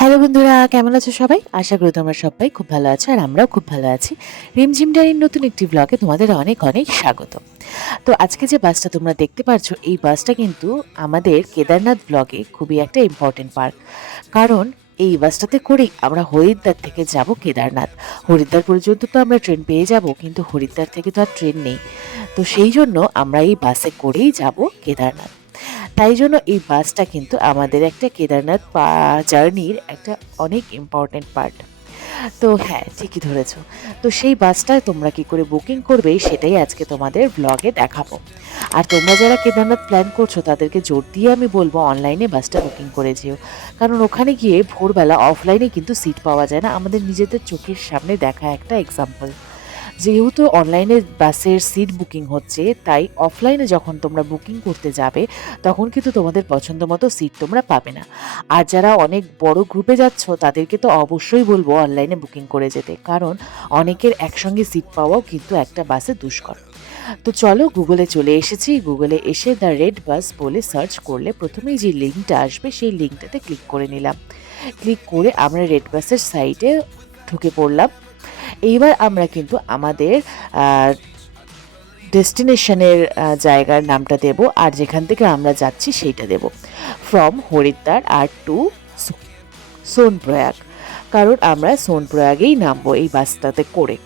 Hello বন্ধুরা, কেমন আছো সবাই? আশা করি তোমরা সবাই খুব ভালো আছো আর আমরাও খুব ভালো আছি। রিমঝিম ডায়েরির নতুন একটি ব্লগে তোমাদের অনেক অনেক স্বাগত। তো আজকে যে বাসটা তোমরা দেখতে পাচ্ছ, এই বাসটা কিন্তু আমাদের কেদারনাথ ব্লগে খুবই একটা ইম্পর্টেন্ট পার্ট। কারণ এই বাসটাতে করেই আমরা হরিদ্বার থেকে যাব কেদারনাথ। হরিদ্বার পর্যন্ত তো আমরা ট্রেন পেয়ে যাব, কিন্তু হরিদ্বার থেকে তো আর ট্রেন নেই। তো সেই জন্য আমরা এই বাসে করেই যাব কেদারনাথ। তাই জন্য এই বাসটা কিন্তু আমাদের একটা কেদারনাথ জার্নির একটা অনেক ইম্পর্টেন্ট পার্ট। তো হ্যাঁ, ঠিকই ধরেছো। তো সেই বাসটা তোমরা কি করে বুকিং করবে সেটাই আজকে তোমাদের ব্লগে দেখাবো। আর তোমরা যারা কেদারনাথ প্ল্যান করছো তাদেরকে জোর দিয়ে আমি বলবো অনলাইনে বাসটা বুকিং করে যেও। কারণ ওখানে গিয়ে ভোরবেলা অফলাইনে কিন্তু সিট পাওয়া যায় না, আমাদের নিজেদের চোখের সামনে দেখা একটা এক্সাম্পল। যেহেতু অনলাইনে বাসের সিট বুকিং হচ্ছে, তাই অফলাইনে যখন তোমরা বুকিং করতে যাবে তখন কিন্তু তোমাদের পছন্দ মতো সিট তোমরা পাবে না। আর যারা অনেক বড় গ্রুপে যাচ্ছ তাদেরকে তো অবশ্যই বলবো অনলাইনে বুকিং করে যেতে, কারণ অনেকের একসঙ্গে সিট পাওয়াও কিন্তু একটা বাসে দুষ্কর। তো চলো, গুগলে চলে এসেছি। গুগলে এসে দ্য রেড বাস বলে সার্চ করলে প্রথমেই যে লিঙ্কটা আসবে সেই লিঙ্কটাতে ক্লিক করে নিলাম। ক্লিক করে আমরা রেড বাসের সাইটে ঢুকে পড়লাম। এইবার আমরা কিন্তু আমাদের ডেস্টিনেশনের জায়গার নামটা দেব, আর যেখান থেকে আমরা যাচ্ছি সেইটা দেব। ফ্রম হরিদ্বার আর টু সোনপ্রয়াগ, কারণ আমরা সোনপ্রয়াগেই নামবো এই বাসটাতে করে।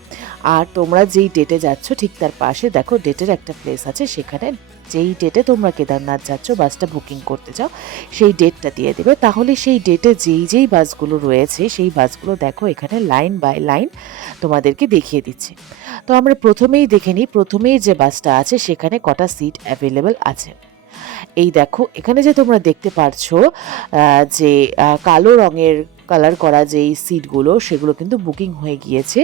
আর তোমরা যেই ডেটে যাচ্ছ ঠিক তার পাশে দেখো ডেটের একটা প্লেস আছে, সেখানে যেই ডেটে তোমরা কেদারনাথ যাচ্ছ বাসটা বুকিং করতে চাও সেই ডেটটা দিয়ে দেবে। তাহলে সেই ডেটে যেই যেই বাসগুলো রয়েছে সেই বাসগুলো দেখো এখানে লাইন বাই লাইন তোমাদেরকে দেখিয়ে দিচ্ছে। তো আমরা প্রথমেই দেখে নিই, প্রথমেই যে বাসটা আছে সেখানে কটা সিট অ্যাভেলেবেল আছে। এই দেখো এখানে যে তোমরা দেখতে পারছো যে কালো রঙের কালার করা যেই সিটগুলো সেগুলো কিন্তু বুকিং হয়ে গিয়েছে,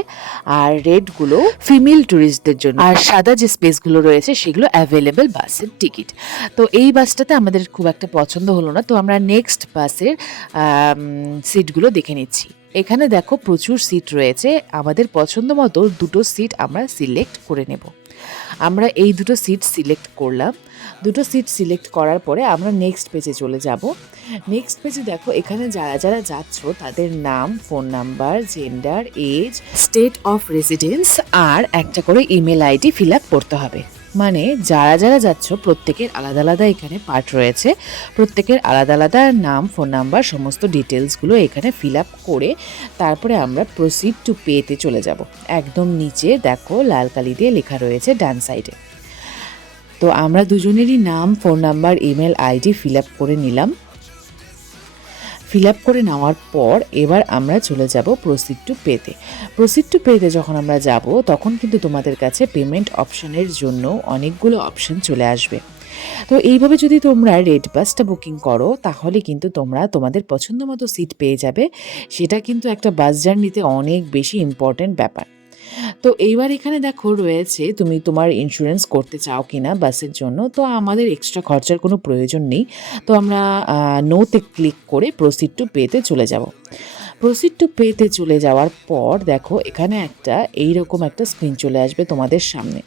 আর রেডগুলো ফিমেল ট্যুরিস্টদের জন্য, আর সাদা যে স্পেসগুলো রয়েছে সেগুলো অ্যাভেলেবেল বাসের টিকিট। তো এই বাসটাতে আমাদের খুব একটা পছন্দ হলো না, তো আমরা নেক্সট বাসের সিটগুলো দেখে নিচ্ছি। এখানে দেখো প্রচুর সিট রয়েছে, আমাদের পছন্দ মতো দুটো সিট আমরা সিলেক্ট করে নেব। আমরা এই দুটো সিট সিলেক্ট করলাম। দুটো সিট সিলেক্ট করার পরে আমরা নেক্সট পেজে চলে যাব। নেক্সট পেজে দেখো এখানে যারা যারা যাচ্ছ তাদের নাম, phone number, gender, age, state of residence আর একটা করে ইমেল আইডি ফিল আপ করতে হবে। মানে যারা যারা যাচ্ছ প্রত্যেকের আলাদা আলাদা এখানে পার্ট রয়েছে, প্রত্যেকের আলাদা আলাদা নাম, ফোন নাম্বার, সমস্ত ডিটেলসগুলো এখানে ফিল আপ করে তারপরে আমরা প্রসিড টু পেতে চলে যাব। একদম নিচে দেখো লাল কালি দিয়ে লেখা রয়েছে ডান সাইডে। তো আমরা দুজনেরই নাম, phone number, email ID fill up করে নিলাম। ফিল আপ করে নেওয়ার পর এবার আমরা চলে যাব প্রসিড টু পেতে। প্রসিড টু পেতে যখন আমরা যাব তখন কিন্তু তোমাদের কাছে পেমেন্ট অপশনের জন্য অনেকগুলো অপশন চলে আসবে। তো এইভাবে যদি তোমরা রেড বাসটা বুকিং করো তাহলে কিন্তু তোমরা তোমাদের পছন্দ মতো সিট পেয়ে যাবে। সেটা কিন্তু একটা বাস জার্নিতে অনেক বেশি ইম্পর্ট্যান্ট ব্যাপার। তো এইবার এখানে দেখো রয়েছে তুমি তোমার ইন্স্যুরেন্স করতে চাও কিনা বাসের জন্য। তো আমাদের এক্সট্রা খরচার কোনো প্রয়োজন নেই, তো আমরা নোতে ক্লিক করে প্রসিড টু পেতে চলে যাব। প্রসিড টু পেতে চলে যাওয়ার পর দেখো এখানে একটা এইরকম একটা স্ক্রিন চলে আসবে তোমাদের সামনে।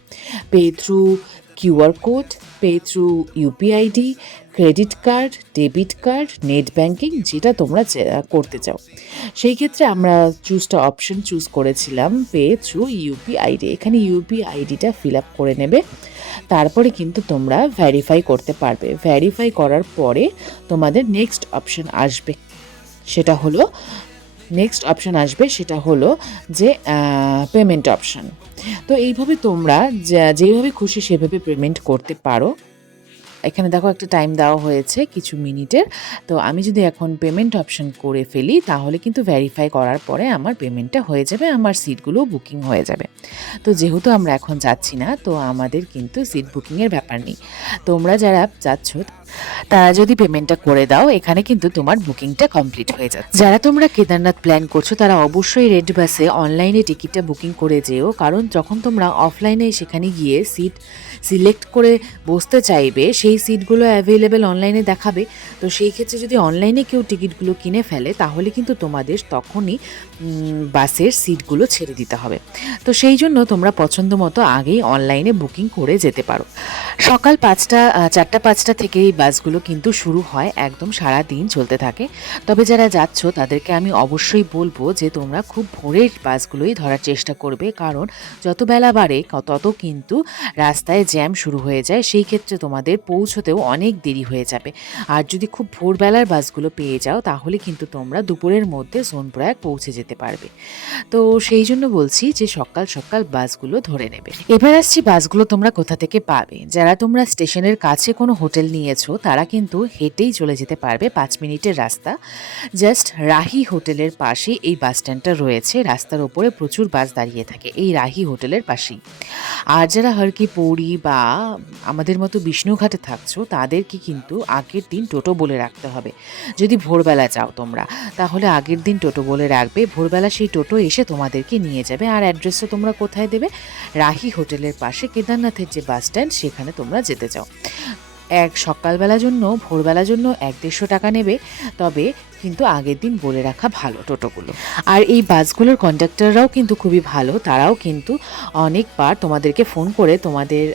Pay through QR code, pay through UPI ID, credit card, debit card, net banking, যেটা তোমরা করতে চাও। সেই ক্ষেত্রে আমরা অপশন চুজ করেছিলাম পে থ্রু ইউপিআইডি। এখানে ইউপিআইডিটা ফিল আপ করে নেবে, তারপরে কিন্তু তোমরা ভেরিফাই করতে পারবে। ভেরিফাই করার পরে তোমাদের নেক্সট অপশন আসবে, সেটা হলো যে পেমেন্ট অপশন। তো এইভাবে তোমরা যেভাবে খুশি সেভাবে পেমেন্ট করতে পারো। এখানে দেখো একটা টাইম দেওয়া হয়েছে কিছু মিনিটের। তো আমি যদি এখন পেমেন্ট অপশন করে ফেলি তাহলে কিন্তু ভেরিফাই করার পরে আমার পেমেন্টটা হয়ে যাবে, আমার সিটগুলো বুকিং হয়ে যাবে। তো যেহেতু আমরা এখন যাচ্ছি না, তো আমাদের কিন্তু সিট বুকিংয়ের ব্যাপার নেই। তোমরা যারা যাচ্ছ তারা যদি পেমেন্টটা করে দাও এখানে কিন্তু তোমার বুকিংটা কমপ্লিট হয়ে যাচ্ছে। যারা তোমরা কেদারনাথ প্ল্যান করছো তারা অবশ্যই রেড বাসে অনলাইনে টিকিটটা বুকিং করে যেও, কারণ যখন তোমরা অফলাইনে সেখানে গিয়ে সিট সিলেক্ট করে বসতে চাইবে সেই সিটগুলো অ্যাভেলেবেল অনলাইনে দেখাবে। তো সেই ক্ষেত্রে যদি অনলাইনে কেউ টিকিটগুলো কিনে ফেলে তাহলে কিন্তু তোমাদের তখনই বাসের সিটগুলো ছেড়ে দিতে হবে। তো সেই জন্য তোমরা পছন্দ মতো আগেই অনলাইনে বুকিং করে যেতে পারো। সকাল 4টা 5টা থেকেই বাসগুলো কিন্তু শুরু হয় একদম সারা দিন চলতে থাকে। তবে যারা যাচ্ছ তাদেরকে আমি অবশ্যই বলবো যে তোমরা খুব ভোরের বাসগুলোই ধরার চেষ্টা করবে, কারণ যত বেলা বাড়ে তত কিন্তু রাস্তায় জ্যাম শুরু হয়ে যায়, সেই ক্ষেত্রে তোমাদের পৌঁছতেও অনেক দেরি হয়ে যাবে। আর যদি খুব ভোরবেলার বাসগুলো পেয়ে যাও তাহলে কিন্তু তোমরা দুপুরের মধ্যে সোনপ্রয়াগ পৌঁছে যেতে পারবে। তো সেই জন্য বলছি যে সকাল সকাল বাসগুলো ধরে নেবে। এবার আসছি বাসগুলো তোমরা কোথা থেকে পাবে। যারা তোমরা স্টেশনের কাছে কোনো হোটেল নিয়েছো তারা কিন্তু হেঁটেই চলে যেতে পারবে, 5 মিনিটের রাস্তা। জাস্ট রাহি হোটেলের পাশে এই বাস স্ট্যান্ডটা রয়েছে, রাস্তার ওপরে প্রচুর বাস দাঁড়িয়ে থাকে এই রাহি হোটেলের পাশেই। আর যারা হরকি পৌড়ি বা আমাদের মতো বিষ্ণুঘাটে থাকছো তাদেরকে কিন্তু আগের দিন টোটো বলে রাখতে হবে। যদি ভোরবেলা যাও তোমরা তাহলে আগের দিন টোটো বলে রাখবে, ভোরবেলা সেই টোটো এসে তোমাদেরকে নিয়ে যাবে। আর অ্যাড্রেসটা তোমরা কোথায় দেবে? রাহি হোটেলের পাশে কেদারনাথের যে বাস স্ট্যান্ড সেখানে তোমরা যেতে চাও। সকালবেলার জন্য ভোরবেলার জন্য 100-150 টাকা নেবে, তবে কিন্তু আগের দিন বলে রাখা ভালো টোটোগুলো। আর এই বাসগুলোর কন্ডাক্টররাও কিন্তু খুবই ভালো, তারাও কিন্তু অনেকবার তোমাদেরকে ফোন করে তোমাদের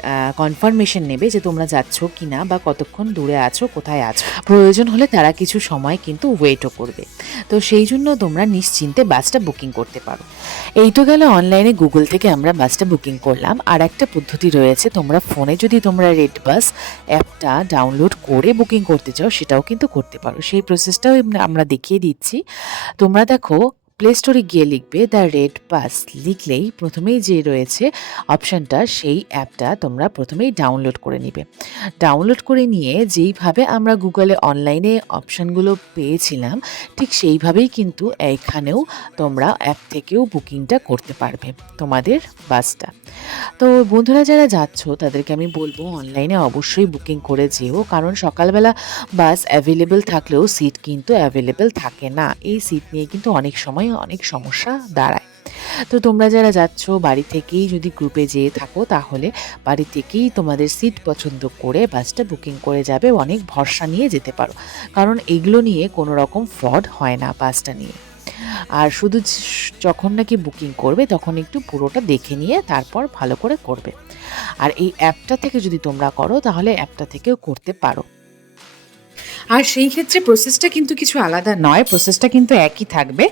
কনফার্মেশন নেবে যে তোমরা যাচ্ছ কি না বা কতক্ষণ দূরে আছো, কোথায় আছো। প্রয়োজন হলে তারা কিছু সময় কিন্তু ওয়েটও করবে। তো সেই জন্য তোমরা নিশ্চিন্তে বাসটা বুকিং করতে পারো। এই তো গেল অনলাইনে গুগল থেকে আমরা বাসটা বুকিং করলাম। আর একটা পদ্ধতি রয়েছে, তোমরা ফোনে যদি তোমরা রেড বাস অ্যাপটা ডাউনলোড করে বুকিং করতে চাও সেটাও কিন্তু করতে পারো। সেই প্রসেসটাও আমরা দেখিয়ে দিচ্ছি। তোমরা দেখো প্লে স্টোরে গিয়ে লিখবে দ্য রেড বাস, লিখলেই প্রথমেই যে রয়েছে অপশানটা সেই অ্যাপটা তোমরা প্রথমেই ডাউনলোড করে নিবে। ডাউনলোড করে নিয়ে যেইভাবে আমরা গুগলে অনলাইনে অপশানগুলো পেয়েছিলাম ঠিক সেইভাবেই কিন্তু এখানেও তোমরা অ্যাপ থেকেও বুকিংটা করতে পারবে তোমাদের বাসটা। তো বন্ধুরা যারা যাচ্ছ তাদেরকে আমি বলবো অনলাইনে অবশ্যই বুকিং করে যেও, কারণ সকালবেলা বাস অ্যাভেলেবেল থাকলেও সিট কিন্তু অ্যাভেলেবেল থাকে না। এই সিট নিয়ে কিন্তু অনেক সময় অনেক সমস্যা দাঁড়ায়। তো তোমরা যারা যাচ্ছ বাড়ি থেকেই যদি গ্রুপে যেয়ে থাকো তাহলে বাড়ি থেকেই তোমাদের সিট পছন্দ করে বাসটা বুকিং করে যাবে, অনেক ভরসা নিয়ে যেতে পারো, কারণ এগুলো নিয়ে কোনো রকম ফ্রড হয় না বাসটা নিয়ে। আর শুধু যখন নাকি বুকিং করবে তখন একটু পুরোটা দেখে নিয়ে তারপর ভালো করে করবে। আর এই অ্যাপটা থেকে যদি তোমরা করো তাহলে অ্যাপটা থেকেও করতে পারো। আর সেই ক্ষেত্রে প্রসেসটা কিন্তু কিছু আলাদা নয়, প্রসেসটা কিন্তু একই থাকবে,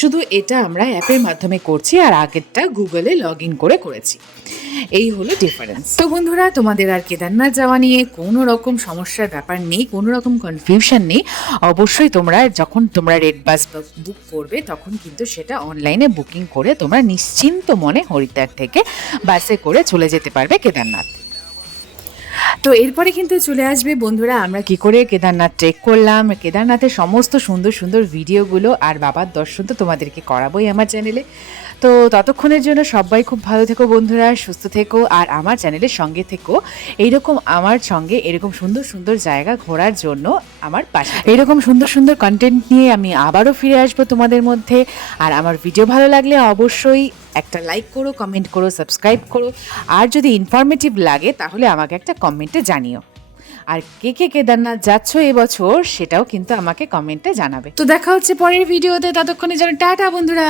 শুধু এটা আমরা অ্যাপের মাধ্যমে করছি আর আগেরটা গুগলে লগ ইন করে করেছি। এই হলো ডিফারেন্স। তো বন্ধুরা তোমাদের আর কেদারনাথ যাওয়া নিয়ে কোনো রকম সমস্যার ব্যাপার নেই, কোনো রকম কনফিউশন নেই। অবশ্যই তোমরা যখন তোমরা রেড বাস বুক করবে তখন কিন্তু সেটা অনলাইনে বুকিং করে তোমরা নিশ্চিন্ত মনে হরিদ্বার থেকে বাসে করে চলে যেতে পারবে কেদারনাথ। তো এরপরে কিন্তু চলে আসবে বন্ধুরা আমরা কি করে কেদারনাথ ট্রেক করলাম, কেদারনাথের সমস্ত সুন্দর সুন্দর ভিডিওগুলো আর বাবার দর্শন তো তোমাদেরকে করাবোই আমার চ্যানেলে। তো ততক্ষণের জন্য সবাই খুব ভালো থেকো বন্ধুরা, সুস্থ থেকো আর আমার চ্যানেলের সঙ্গে থেকো। এইরকম আমার সঙ্গে এরকম সুন্দর সুন্দর জায়গা ঘোরার জন্য আমার পাশে এরকম সুন্দর সুন্দর কন্টেন্ট নিয়ে আমি আবারও ফিরে আসবো তোমাদের মধ্যে। আর আমার ভিডিও ভালো লাগলে অবশ্যই একটা লাইক করো, কমেন্ট করো, সাবস্ক্রাইব করো। আর যদি ইনফরমেটিভ লাগে তাহলে আমাকে একটা কমেন্টে জানিও। আর কে কে কেদারনাথ যাচ্ছ এবছর সেটাও কিন্তু আমাকে কমেন্টে জানাবে। তো দেখা হচ্ছে পরের ভিডিওতে, ততক্ষণে যেন টাটা বন্ধুরা।